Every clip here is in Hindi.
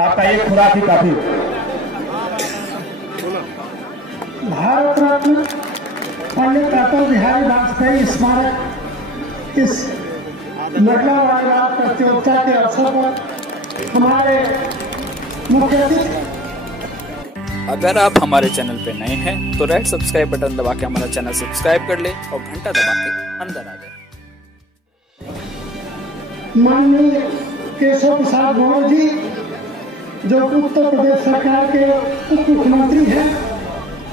आपका एक खुराक ही काफी। भारत रत्न पंडित अटल बिहारी वाजपेयी स्मारक इस महिला वालीबॉल प्रतियोगिता के अवसर पर हमारे मुख्य अतिथि। अगर आप हमारे चैनल पे नए हैं तो रेड सब्सक्राइब बटन दबा के हमारा चैनल सब्सक्राइब कर ले और घंटा दबा के अंदर आ जाए। माननीय केशव प्रसाद मौर्य जी जो उत्तर प्रदेश सरकार के उप मुख्यमंत्री हैं,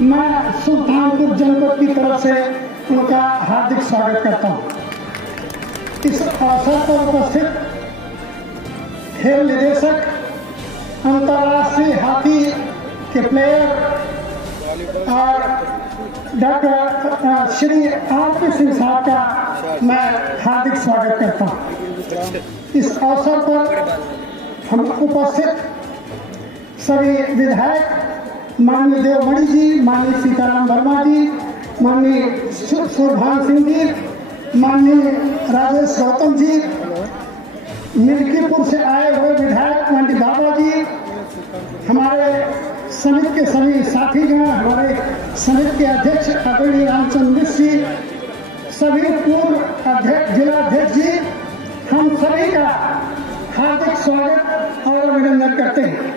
मैं सुल्तानपुर जनपद की तरफ से उनका हार्दिक स्वागत करता हूं। इस अवसर पर उपस्थित खेल निदेशक, अंतर्राष्ट्रीय हॉकी के प्लेयर और डॉक्टर श्री आर.पी. सिंह साहब का मैं हार्दिक स्वागत करता हूँ। इस अवसर पर हम उपस्थित सभी विधायक माननीय देवमणि जी, माननीय सीताराम वर्मा जी, माननीय सुरभान सिंह जी, माननीय राजेश गौतम जी, मिल्कीपुर से आए हुए विधायक मंडी बाबा जी, हमारे समिति के सभी साथीगण, हमारे समिति के अध्यक्ष आदरणीय रामचंद्र मिश्र जी, सभी पूर्व अध्यक्ष, जिला अध्यक्ष जी, हम सभी का हार्दिक स्वागत और अभिनंदन करते हैं।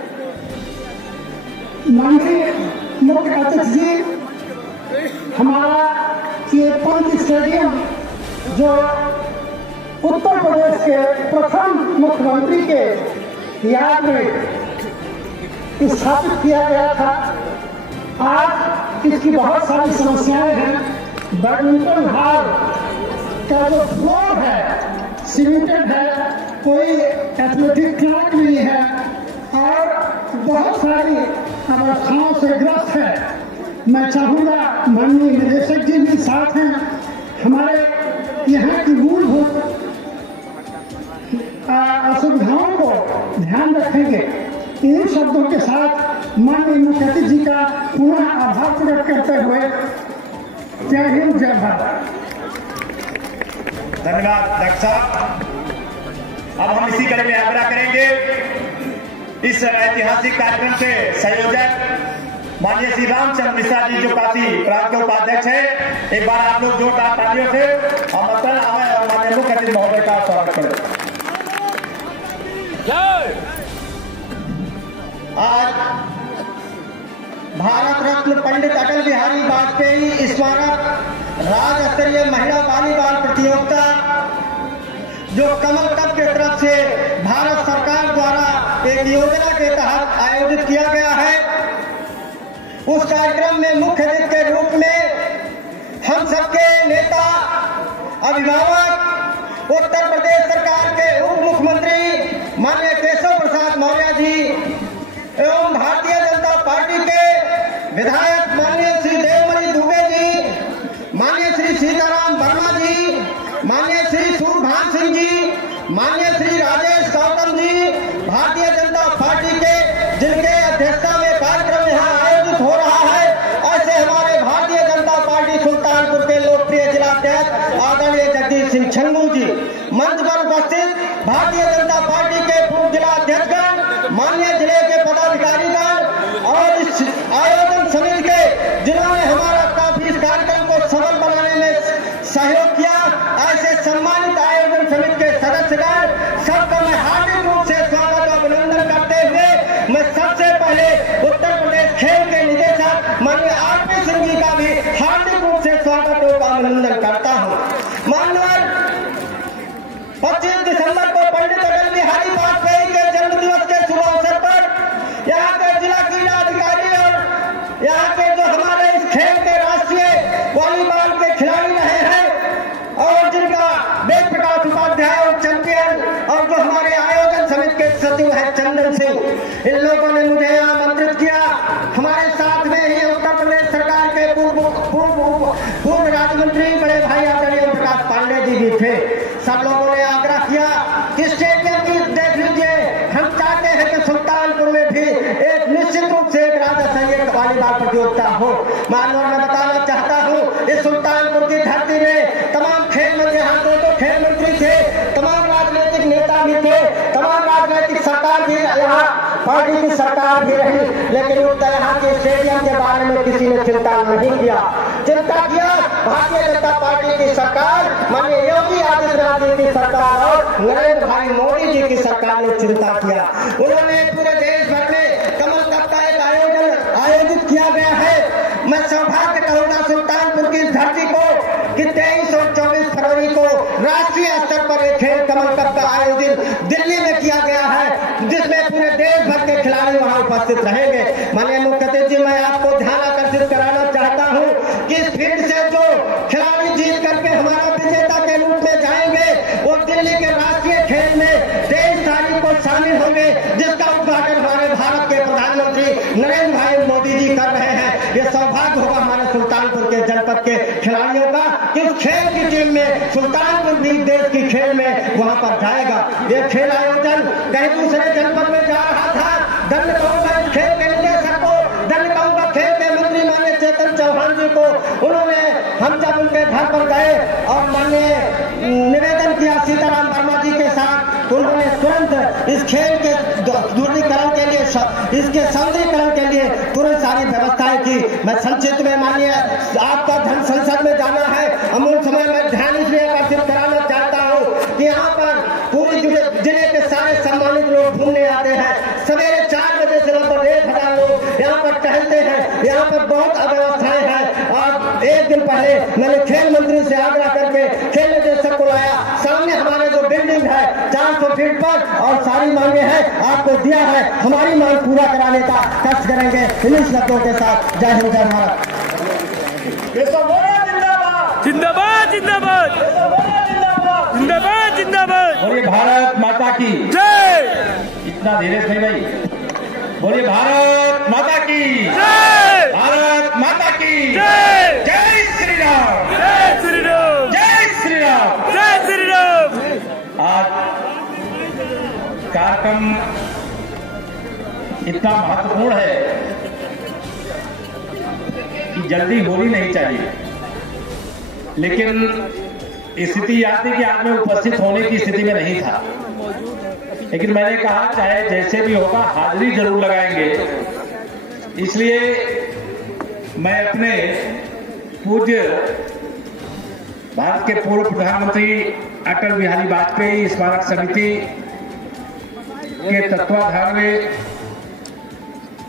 माननीय मुख्य अतिथि जी, हमारा ये पंच स्टेडियम जो उत्तर प्रदेश के प्रथम मुख्यमंत्री के याद में स्थापित किया गया था, आज इसकी बहुत सारी समस्याएं हैं। बैडमिंटन हॉल का जो फ्लोर है सीमेंटेड है, कोई एथलेटिक ट्रैक नहीं है और बहुत सारी अवस्थाओं से ग्रस्त है। मैं चाहूँगा माननीय निदेशक जी भी साथ हैं, हमारे यहाँ की मूलभूत असुविधाओं को ध्यान रखेंगे। इन शब्दों के साथ माननीय मुख्य अतिथि जी का पुनः आभार प्रकट करते हुए जय हिंद, जय भारत। धन्यवाद डॉक्टर साहब। अब हम इसी कड़ी में आग्रह करेंगे इस ऐतिहासिक कार्यक्रम के संयोजक माननीय श्री रामचंद्र मिश्रा जी जो काशी प्रांत के उपाध्यक्ष है, एक बार आप लोग जोरदार तालियों से और मतदान आवे और माननीय मुख्य अतिथि महोदय का स्वागत करें। आज भारत रत्न पंडित अटल बिहारी वाजपेयी स्मारक राज्य स्तरीय महिला वॉलीबॉल प्रतियोगिता जो कमल कप के तरफ से भारत सरकार द्वारा एक योजना के तहत आयोजित किया गया है, उस कार्यक्रम में मुख्य अतिथि के रूप में हम सबके नेता, अभिभावक, उत्तर प्रदेश सरकार के उप मुख्यमंत्री माननीय केशव प्रसाद मौर्य जी एवं भारतीय जनता पार्टी के विधायक माननीय श्री देवमणि दुबे जी, माननीय श्री सीताराम वर्मा जी, माननीय श्री सुरभान सिंह जी, माननीय श्री राजेश गौतम जी, भारतीय जनता पार्टी के जिनके अध्यक्षता में कार्यक्रम यहाँ आयोजित हो रहा है, ऐसे हमारे भारतीय जनता पार्टी सुल्तानपुर के लोकप्रिय जिलाध्यक्ष आदरणीय जगदीश सिंह छंगू जी, मंच पर उपस्थित भारतीय जनता पार्टी के पूर्व जिलाध्यक्षगण, माननीय जिले के पदाधिकारीगण और इस आयोजन समिति के जिन्होंने हमारा काफी इस कार्यक्रम को सफल बनाने में सहयोग किया, ऐसे सम्मानित आयोजन समिति के सदस्यगण, सबका मैं हार्दिक रूप से स्वागत और अभिनंदन करते हुए मैं सबसे पहले उत्तर प्रदेश खेल के निदेशक माननीय आर.पी. सिंह जी का भी हार्दिक रूप से स्वागत और अभिनंदन करता हूँ। माननीय 25 दिसंबर को पंडित अटल बिहारी वाजपेयी के जन्म दिवस के शुभ अवसर पर यहाँ के जिला क्रीड़ा अधिकारी और यहाँ के जो हमारे इस खेल के राष्ट्रीय वॉलीबॉल के खिलाड़ी रहे हैं और जिनका वेद प्रकाश उपाध्याय और चैंपियन और जो हमारे आयोजन समिति के सचिव है चंदन सिंह, इन लोगों ने मुझे यहाँ आमंत्रित किया। हमारे साथ में ही उत्तर प्रदेश सरकार के पूर्व राज्य मंत्री बड़े भाई आदरणीय प्रकाश पांडे जी भी थे। सब लोगों ने आग्रह किया कि स्टेडियम की देख लीजिए, हम चाहते हैं कि सुल्तानपुर में भी एक निश्चित रूप से एक राज्य स्तरीय वॉलीबॉल प्रतियोगिता हो। माननीय मैं बताना चाहता हूँ, इस सुल्तानपुर की धरती में तमाम खेल मंत्री, यहाँ तो खेल मंत्री थे, तमाम राजनीतिक नेता भी थे, तमाम राजनीतिक सरकार भी यहाँ पार्टी की सरकार भी रही, लेकिन उस यहाँ के स्टेडियम के बारे में किसी ने चिंता नहीं किया। चिंता किया भारतीय जनता पार्टी की सरकार, माननीय योगी आदित्यनाथ जी की सरकार और नरेंद्र भाई मोदी जी की सरकार ने चिंता किया। उन्होंने पूरे देश भर में कमल कप का एक आयोजित किया गया है। मैं सौभाग्य कहूंगा सुल्तानपुर की धरती को कि 23 और 24 फरवरी को राष्ट्रीय स्तर पर एक खेल कमल कप का आयोजन दिल्ली में किया गया है, जिसमें पूरे देश भर के खिलाड़ी वहां उपस्थित रहेंगे। माननीय मुख्य अतिथि जी, मैं आपको ध्यान आकर्षित कराना चाहता हूं कि इस फील्ड से जो खिलाड़ी जीत करके हमारा विजेता के रूप में जाएंगे, वो दिल्ली के राष्ट्रीय खेल में 23 तारीख को शामिल होंगे, जिसका उद्घाटन हमारे भारत के प्रधानमंत्री नरेंद्र भाई मोदी जी कर रहे हैं। ये सौभाग्य होगा हमारे सुल्तानपुर के जनपद के खिलाड़ियों का कि उस खेल की टीम में सुल्तानपुर भी देश की खेल में वहां पर जाएगा। ये खेल आयोजन कहीं दूसरे जनपद में जा रहा था। धन्य कहूंगा इस खेल के निदेशक को, धन्य कहूंगा खेल के मंत्री माननीय चेतन चौहान जी को। उन्होंने हम जब उनके घर पर गए और माननीय निवेदन किया सीताराम वर्मा जी के साथ, उन्होंने तुरंत इस खेल के दूरीकरण के लिए, इसके सौंदर्यीकरण के लिए तुरंत सारी व्यवस्थाएं की। मैं संक्षिप्त में माननीय आपका धन संसद में जाना है, अमूल समय में ध्यान इसलिए आकर्षित कराना चाहता हूँ कि यहाँ पर पूरी जिले के सारे सम्मानित लोग घूमने आते हैं। सवेरे 4 बजे से लगभग 1000 लोग यहाँ पर टहलते हैं। यहाँ पर बहुत अव्यवस्थाएं हैं और एक दिन पहले मैंने खेल मंत्री से आग्रह करके खेल निदेशक को लाया। सामने हमारे जो बिल्डिंग है 400 फीट पर और सारी मांगे हैं आपको दिया है, हमारी मांग पूरा कराने का कष्ट करेंगे। इन शब्दों के साथ जय हिंद जय भारत। जिंदाबाद जिंदाबाद जिंदाबाद जिंदाबाद। बोलिए भारत माता की जय। इतना धीरे से भाई, बोलिए भारत माता की जय। भारत माता की जय। जय श्री राम, जय श्री राम, जय श्री राम, जय श्री राम। आज कार्यक्रम इतना महत्वपूर्ण है कि जल्दी होनी नहीं चाहिए, लेकिन स्थिति याद है कि आज मैं उपस्थित होने की स्थिति में नहीं था, लेकिन मैंने कहा चाहे जैसे भी होगा हाजिरी जरूर लगाएंगे। इसलिए मैं अपने पूज्य भारत के पूर्व प्रधानमंत्री अटल बिहारी वाजपेयी स्मारक समिति के तत्वाधान में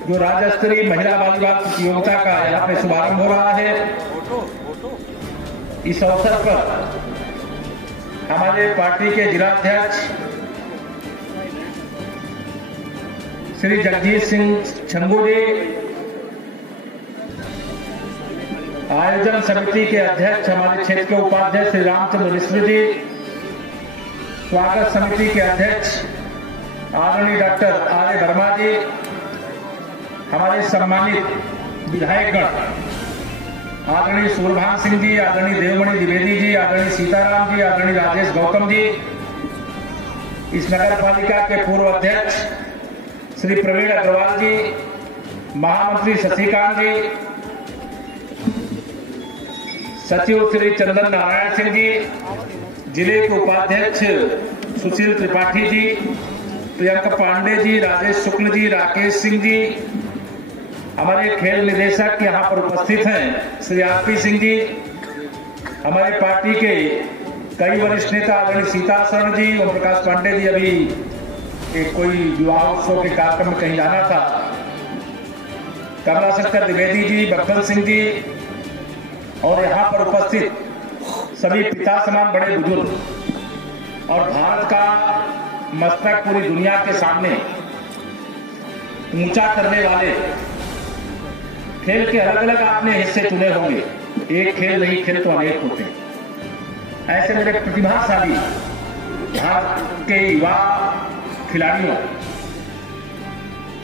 जो राज्य स्तरीय महिला वॉलीबॉल प्रतियोगिता का यहाँ पे शुभारंभ हो रहा है, इस अवसर पर हमारे पार्टी के जिलाध्यक्ष श्री जगजीत सिंह छंगू जी, आयोजन समिति के अध्यक्ष हमारे क्षेत्र के उपाध्यक्ष श्री रामचंद्र मिश्र जी, स्वागत समिति के अध्यक्ष आदरणीय डॉक्टर आर्य वर्मा जी, हमारे सम्मानित विधायकगण आदरणीय सूरभान सिंह जी, आदरणीय देवमणि द्विवेदी जी, आदरणीय सीताराम जी, आदरणीय राजेश गौतम जी, इस नगर पालिका के पूर्व अध्यक्ष श्री प्रवीण अग्रवाल जी, महामंत्री शशिकांत जी, सचिव श्री चंदन नारायण सिंह जी, जिले के उपाध्यक्ष सुशील त्रिपाठी जी, प्रियंका पांडे जी, राजेश शुक्ल जी, राकेश सिंह जी, हमारे खेल निदेशक यहाँ पर उपस्थित हैं श्री आरपी सिंह जी, हमारे पार्टी के कई वरिष्ठ नेता आदरणीय सीताशरण जी, ओम प्रकाश पांडे जी, अभी कोई विवाह उत्सव के कार्यक्रम में कहीं जाना था, कमलाशंकर द्विवेदी जी, बक्खल सिंह जी, और यहाँ पर उपस्थित सभी पिता समान बड़े बुजुर्ग और भारत का मस्तक पूरी दुनिया के सामने ऊंचा करने वाले खेल के अलग अलग आपने हिस्से चुने होंगे। एक खेल नहीं, खेल तो अनेक होते हैं। ऐसे मेरे प्रतिभाशाली भारत के युवा खिलाड़ियों,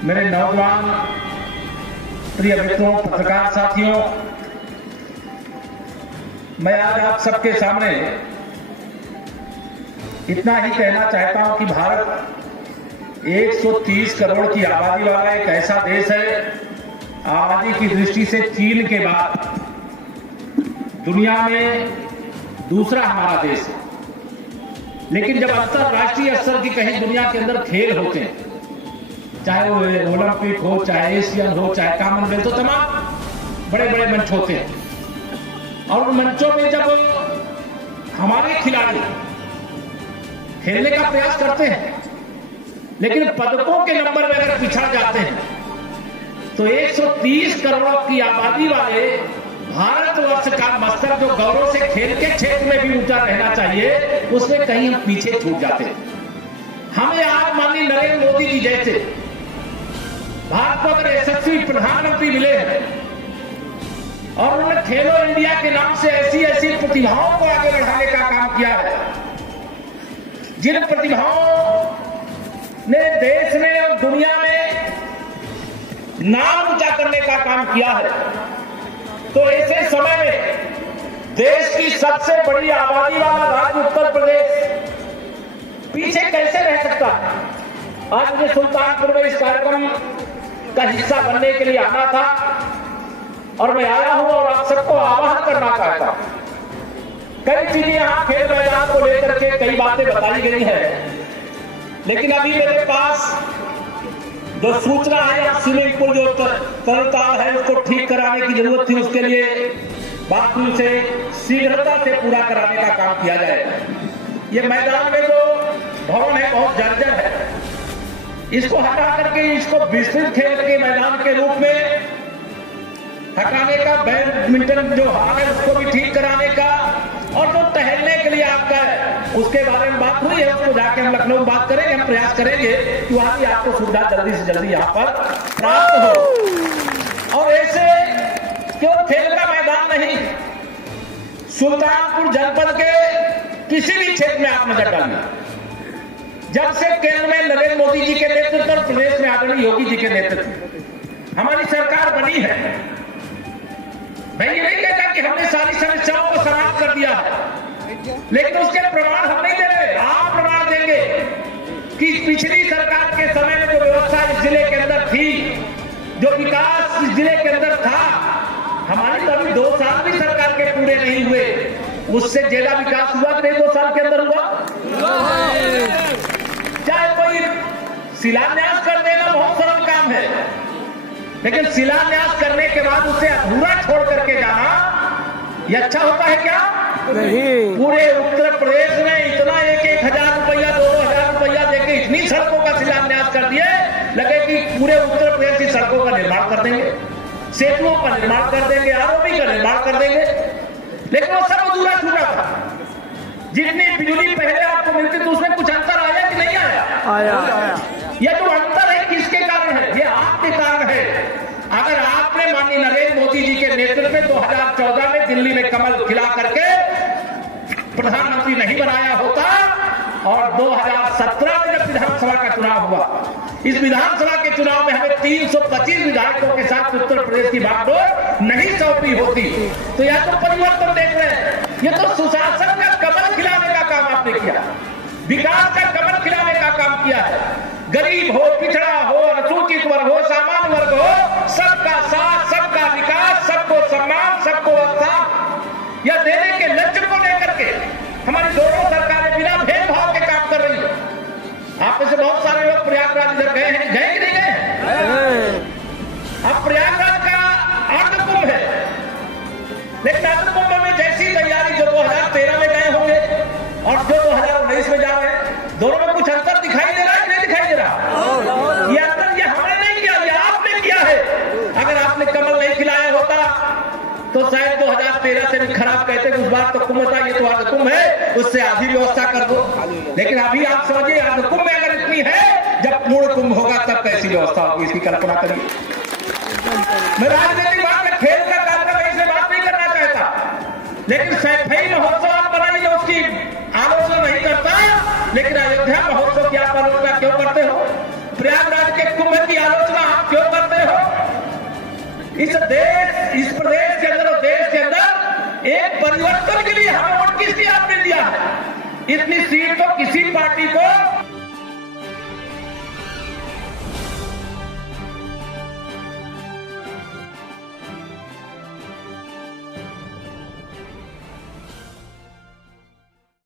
मेरे नौजवान प्रिय मित्रों, पत्रकार साथियों, मैं आज आप सबके सामने इतना ही कहना चाहता हूं कि भारत 130 करोड़ की आबादी वाला एक ऐसा देश है, आबादी की दृष्टि से चीन के बाद दुनिया में दूसरा हमारा देश है। लेकिन जब अंतरराष्ट्रीय स्तर की कहीं दुनिया के अंदर खेल होते हैं चाहे वो ओलंपिक हो, चाहे एशियन हो, चाहे कॉमनवेल्थ हो, तमाम बड़े बड़े मंच होते हैं। और उन मंचों में जब हमारे खिलाड़ी खेलने का प्रयास करते हैं, लेकिन पदकों के नंबर में अगर पिछड़ जाते हैं, तो 130 करोड़ की आबादी वाले भारतवर्ष का मस्तक जो गौरव से खेल के क्षेत्र में भी ऊंचा रहना चाहिए, उसमें कहीं हम पीछे छूट जाते हैं। हमें आज माननीय नरेंद्र मोदी जी जैसे भारत को अगर यशस्वी प्रधानमंत्री मिले हैं और उन्होंने खेलो इंडिया के नाम से ऐसी ऐसी प्रतिभाओं को आगे बढ़ाने का काम किया है, जिन प्रतिभाओं ने देश में और दुनिया में नाम ऊंचा करने का काम किया है, तो ऐसे समय में देश की सबसे बड़ी आबादी वाला राज्य उत्तर प्रदेश पीछे कैसे रह सकता है। आज मुझे सुल्तानपुर में इस कार्यक्रम का हिस्सा बनने के लिए आना था और मैं आया हूं और आप सबको आह्वान करना चाहता हूं। कई चीजें यहां खेल मैदान को लेकर के कई बातें बताई गई है, लेकिन अभी मेरे पास जो सूचना है, स्विमिंग पूल जो तरलताल है उसको ठीक कराने की जरूरत थी, उसके लिए बात से शीघ्रता से पूरा कराने का काम किया जाए। ये मैदान में जो भवन है बहुत जर्जर है, इसको हटा करके इसको विस्तृत खेल के मैदान के रूप में हटाने का, बैडमिंटन जो हाल है उसको भी ठीक कराने का, और जो टहलने के लिए आपका है उसके बारे में बात हुई है, उसको जाके हम लखनऊ में बात करेंगे। हम प्रयास करेंगे कि वहां भी आपको सुविधा जल्दी से जल्दी यहाँ पर प्राप्त हो। और ऐसे केवल खेल का मैदान नहीं, सुल्तानपुर जनपद के किसी भी क्षेत्र में आप नजर डालिए, जब से केंद्र में नरेंद्र मोदी जी के नेतृत्व और प्रदेश में आदरणीय योगी जी के नेतृत्व हमारी सरकार बनी है, मैं ये नहीं कहता कि हमने सारी समस्याओं को समाप्त कर दिया है, लेकिन उसके प्रमाण हम नहीं दे रहे। आप प्रमाण देंगे कि पिछली सरकार के समय में जो व्यवस्था इस जिले के अंदर थी, जो विकास इस जिले के अंदर था, हमारी तो अभी 2 साल भी सरकार के पूरे नहीं हुए, उससे ज्यादा विकास हुआ कि नहीं 2 साल के अंदर हुआ? चाहे कोई शिलान्यास कर देना बहुत सरल काम है, लेकिन शिलान्यास करने के बाद उसे अधूरा छोड़ करके जाना ये अच्छा होता है क्या? नहीं। पूरे उत्तर प्रदेश में इतना 1,000 रुपया 2,000 रुपया देके इतनी सड़कों का शिलान्यास कर दिए, लगे कि पूरे उत्तर प्रदेश की सड़कों का निर्माण कर देंगे, सेतुओं का निर्माण कर देंगे, आरओबी का निर्माण कर देंगे, लेकिन वो सब अधूरा छूटा था। जितनी बिजली पहले आपको मिलती थी उसमें कुछ अंतर आया कि नहीं आया? आया। यह जो अंतर है किसके कारण है? ये आपके कारण है। अगर आपने माननीय नरेंद्र मोदी जी के नेतृत्व में 2014 में दिल्ली में कमल खिला करके प्रधानमंत्री नहीं बनाया होता, और 2017 में जब विधानसभा का चुनाव हुआ, इस विधानसभा के चुनाव में हमें 325 विधायकों के साथ उत्तर प्रदेश की बागडोर नहीं सौंपी होती, तो यह तो परिवर्तन देख रहे हैं। ये तो सुशासन का कमल खिलाने का काम आपने किया, विकास का कमल खिलाने का काम किया है। गरीब हो, पिछड़ा हो, अनुसूचित वर्ग हो, सामान्य वर्ग हो, सबका साथ, सबका विकास, सबको सम्मान, सबको उत्साह, यह देने के लक्ष्य को लेकर के हमारी दोनों सरकारें बिना भेदभाव के काम कर रही है। आप में से बहुत सारे लोग प्रयागराज इधर गए हैं, गए कि नहीं गए? अब प्रयागराज का अर्ध कुंभ है, लेकिन अर्ध कुंभ में जैसी तैयारी जो 2013 में गए होंगे और जो 2019 में जा रहे हैं, दोनों में कुछ अंतर दिखाई दे रहा है कि नहीं दिखाई दे रहा? ये अंतर ये हमने नहीं किया, ये आपने किया है। अगर आपने कमल नहीं खिलाया होता तो शायद 2013 से भी खराब कहते कि उस बार तो कुंभ था, ये तो अर्ध कुंभ है, उससे आधी व्यवस्था कर दो। लेकिन अभी आप समझिए, अर्ध कुंभ में अगर इतनी है, जब पूर्ण कुंभ होगा तब कैसी व्यवस्था होगी, इसकी कल्पना करिए। मैं राजनीतिक बात में खेल का कार्यक्रम इससे बात नहीं करना चाहता, लेकिन सैफई महोत्सव आप बनाइए, उसकी आलोचना नहीं करता, लेकिन अयोध्या महोत्सव की आप आलोचना क्यों करते हो? प्रयागराज के कुंभ की आलोचना आप क्यों करते हो? इस प्रदेश के अंदर और देश के अंदर एक परिवर्तन के लिए हमें वोट किस लिए आपने दिया है? इतनी सीट तो किसी पार्टी को